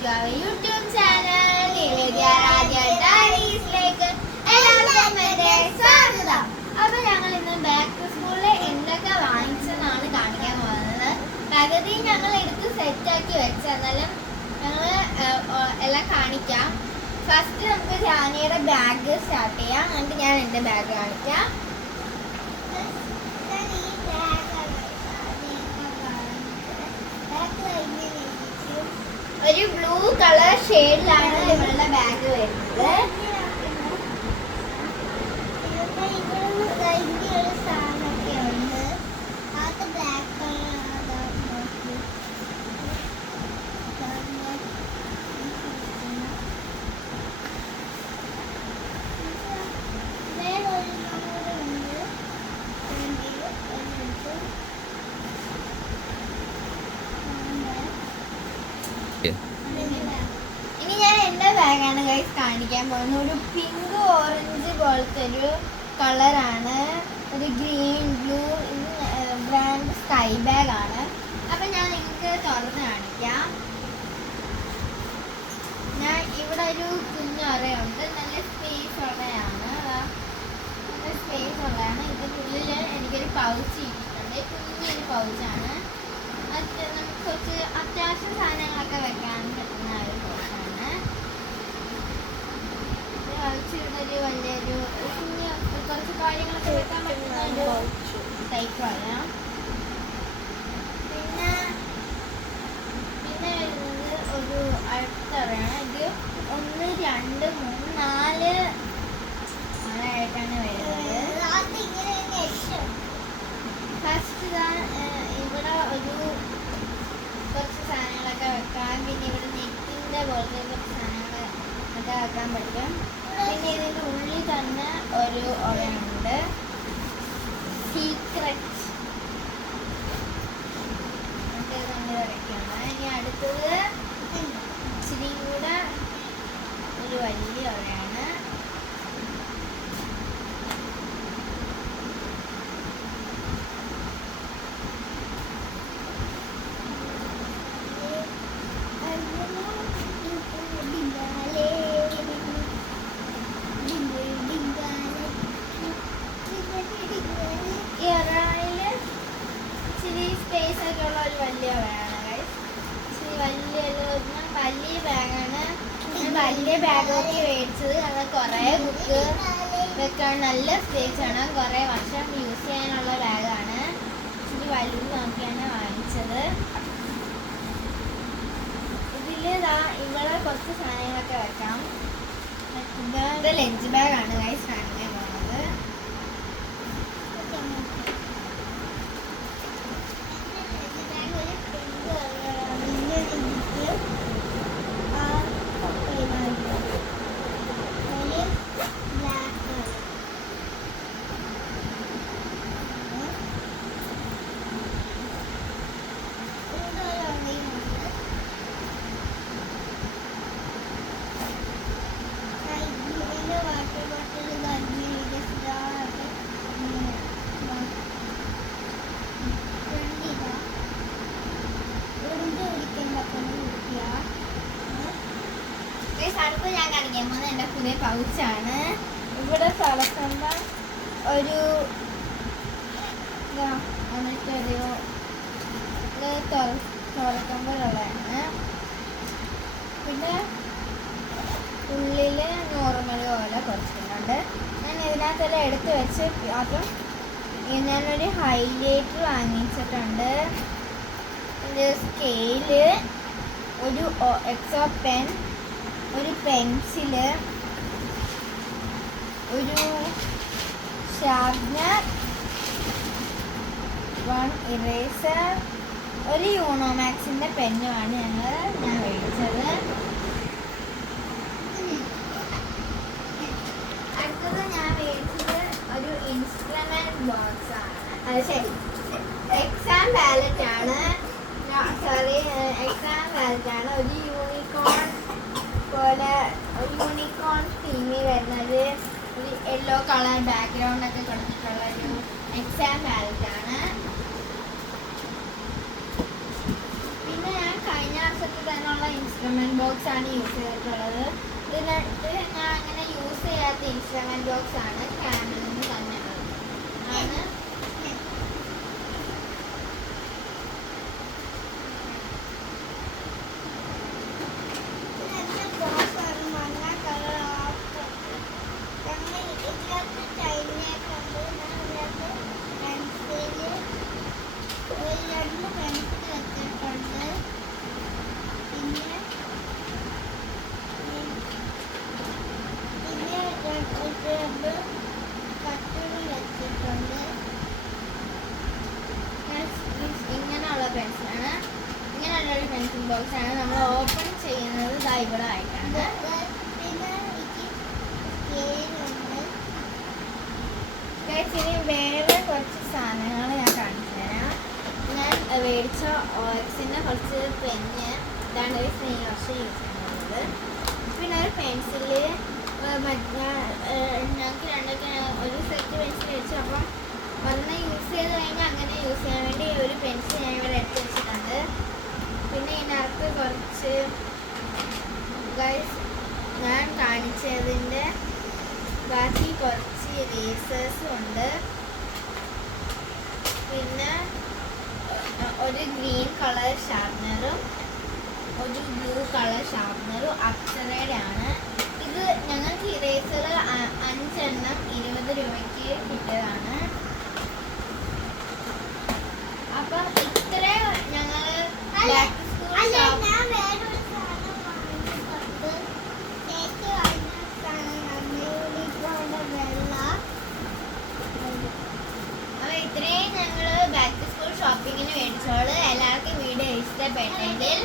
to our YouTube channel, Nivedya Radya Diaries-ലേക്ക് എല്ലാവർക്കും എൻ്റെ സ്വാഗതം. അപ്പോൾ ഞങ്ങൾ ഇന്ന് ബാക്ക് ടു സ്കൂളിൽ എന്തൊക്കെ വാങ്ങിച്ചെന്നാണ് കാണിക്കാൻ പോകുന്നത്. പകുതി ഞങ്ങൾ എടുത്ത് സെറ്റാക്കി വെച്ചെന്നാലും ഞങ്ങൾ എല്ലാം കാണിക്കാം. ഫസ്റ്റ് നമുക്ക് ജാനിയുടെ ബാഗ് സ്റ്റാർട്ട് ചെയ്യാം. എന്നിട്ട് ഞാൻ എൻ്റെ ബാഗ് കാണിക്കാം. ഒരു ബ്ലൂ കളർ ഷെയ്ഡിലാണ് ഇവളുടെ ബാഗ് വരുന്നത്. ഇനി ഞാൻ എൻ്റെ ബാഗാണ് ഗൈസ് കാണിക്കാൻ പോകുന്നത്. ഒരു പിങ്ക് ഓറഞ്ച് പോലത്തെ ഒരു കളറാണ്, ഒരു ഗ്രീൻ ബ്ലൂ ബ്രാൻഡ് സ്കൈ ബാഗാണ്. അപ്പം ഞാൻ നിങ്ങൾക്ക് തുറന്ന് കാണിക്കാം. ഞാൻ ഇവിടെ ഒരു കുഞ്ഞൊറയുണ്ട്, നല്ല സ്പേസ് ഉള്ളതാണ്, നല്ല സ്പേസ് ഉള്ളതാണ്. ഇതിനുള്ളിൽ എനിക്കൊരു പൗച്ച് ഇട്ടിട്ടുണ്ട്, കുഞ്ഞൊരു പൗച്ചാണ്. അത് നമുക്ക് കുറച്ച് അത്യാവശ്യം സാധനങ്ങളൊക്കെ വെക്കാൻ പറ്റുന്ന ഒരു പൗച്ചാണ്. പൗച്ചിവിടെ വലിയൊരു കുഞ്ഞ് കുറച്ച് കാര്യങ്ങളൊക്കെ വെക്കാൻ പറ്റുന്ന ഒരു ടൈപ്പാണ്. പിന്നെ വരുന്നത് ഒരു അടുത്തറയാണ്. ഇത് 1 2 3 4 ആയിട്ടാണ് വരുന്നത്. ഫസ്റ്റ് ഇവിടെ ഒരു കുറച്ച് സാധനങ്ങളൊക്കെ വെക്കാം. പിന്നെ ഇവിടെ നെറ്റിൻ്റെ പോലത്തെ കുറച്ച് സാധനങ്ങൾ ഒക്കെ വെക്കാൻ പറ്റും. പിന്നെ ഇതിൻ്റെ ഉള്ളിൽ തന്നെ ഒരു ഒരയുണ്ട്, സീക്രട്ട് ഒരയ്ക്കുണ്ട്. ഇനി അടുത്തത് ഇച്ചിരി കൂടെ ഒരു വലിയ ഒരയാണ്. സ്പേസ് ഒക്കെ ഉള്ള ഒരു വലിയ ബാഗാണ്. വലിയ ബാഗാണ്. വലിയ ബാഗൊക്കെ മേടിച്ചത്. അത് കുറേ ബുക്ക് വെക്കാൻ നല്ല സ്പേസ് ആണ്. കുറേ വർഷം യൂസ് ചെയ്യാനുള്ള ബാഗാണ്. ഇച്ചിരി വലുത് നോക്കിയാണ് വാങ്ങിച്ചത്. ഇതിൽ ഇവിടെ കുറച്ച് സാധനങ്ങളൊക്കെ വെക്കാം. ഇത് ലഞ്ച് ബാഗാണ് ഗൈസ് കാണിക്കാൻ പോകുന്നത്. അടുത്ത് ഞാൻ കാണിക്കാൻ പോകുന്നത് എൻ്റെ പുതിയ പൗച്ചാണ്. ഇവിടെ തുറക്കുമ്പോൾ ഒരു തുറക്കുമ്പോഴുള്ളതാണ്. പിന്നെ ഉള്ളിൽ നോർമൽ പോലെ കുറച്ചുണ്ട്. ഞാൻ ഇതിനകത്തെല്ലാം എടുത്ത് വെച്ച് അപ്പം ഞാനൊരു ഹൈലൈറ്റർ വാങ്ങിച്ചിട്ടുണ്ട്, ഒരു സ്കെയില്, ഒരു എക്സോ പെൻ, ഒരു പെൻസില്, ഒരു ഷാർപ്നർ, 1 ഇറേസർ, ഒരു യൂണോമാക്സിൻ്റെ പെന്നുമാണ് ഞാൻ മേടിച്ചത്. അടുത്തത് ഞാൻ മേടിച്ചത് ഒരു ഇൻസ്ട്രുമെന്റ് ബോക്സ് ആണ്, എക്സാം ബാലറ്റ് ആണ്. എക്സാം ബാലറ്റ് ആണ്. ഒരു യൂണിക്കോൺ പോലെ ഒരു യൂണിക്കോൺ തീമിൽ വരുന്നത്, ഒരു യെല്ലോ കളർ ബാക്ക്ഗ്രൗണ്ട് ഒക്കെ കൊടുത്തിട്ടുള്ള ഒരു എക്സാം ബാലറ്റ് ആണ്. പിന്നെ ഞാൻ കഴിഞ്ഞ വർഷത്തിൽ തന്നെയുള്ള ഇൻസ്ട്രുമെന്റ് ബോക്സ് ആണ് യൂസ് ചെയ്തിട്ടുള്ളത്. ഇതിനകത്ത് ഞാൻ അങ്ങനെ യൂസ് ചെയ്യാത്ത ഇൻസ്ട്രുമെന്റ് ബോക്സ് ആണ്, ക്യാനിൽ നിന്ന് തന്നെ ആണ്. ഇങ്ങനെയുള്ള പെൻസിലാണ്, ഇങ്ങനെയുള്ള ഒരു പെൻസിൽ ബോക്സ് ആണ്. നമ്മൾ ഓപ്പൺ ചെയ്യുന്നത് ഇതാ ഇവിടെ ആയിട്ടാണ്. ഇനി വേറെ കുറച്ച് സാധനങ്ങൾ ഞാൻ കാണിച്ചു തരാം. ഞാൻ മേടിച്ച ഓക്സിൻ്റെ കുറച്ച് പെന്ന്, ഇതാണ് ഒരു സ്നെയിൽ വർഷം യൂസ് ചെയ്യുന്നത്. പിന്നെ ഒരു പെൻസില്, ഞങ്ങൾക്ക് രണ്ടൊക്കെ ഒരു സെറ്റ് പെൻസിൽ മേടിച്ചു. അപ്പം ഒരെണ്ണം യൂസ് ചെയ്ത് കഴിഞ്ഞാൽ അങ്ങനെ യൂസ് ചെയ്യാൻ വേണ്ടി ഒരു പെൻസിൽ ഞാൻ ഇവിടെ എടുത്ത് വെച്ചിട്ടുണ്ട്. പിന്നെ ഇതിനകത്ത് കുറച്ച് ഞാൻ കാണിച്ചതിൻ്റെ ബാക്കി കുറച്ച് ഇറേസേഴ്സും ഉണ്ട്. പിന്നെ ഒരു ഗ്രീൻ കളർ ഷാർപ്നറും ഒരു ബ്ലൂ കളർ ഷാർപ്നറും അപ്സറയുടെ ആണ്. ഇത് ഞങ്ങൾക്ക് ഇറേസർ 5 എണ്ണം 20 രൂപയ്ക്ക് കിട്ടിയതാണ്. അപ്പം ഇത്രേ ഞങ്ങൾ ബാക്ക് ടു സ്കൂൾ ഇത്രയും ഞങ്ങൾ ബാക്ക് ടു സ്കൂൾ ഷോപ്പിങ്ങിന് മേടിച്ചോളൂ. എല്ലാവർക്കും വീഡിയോ ഇഷ്ടപ്പെട്ടെങ്കിൽ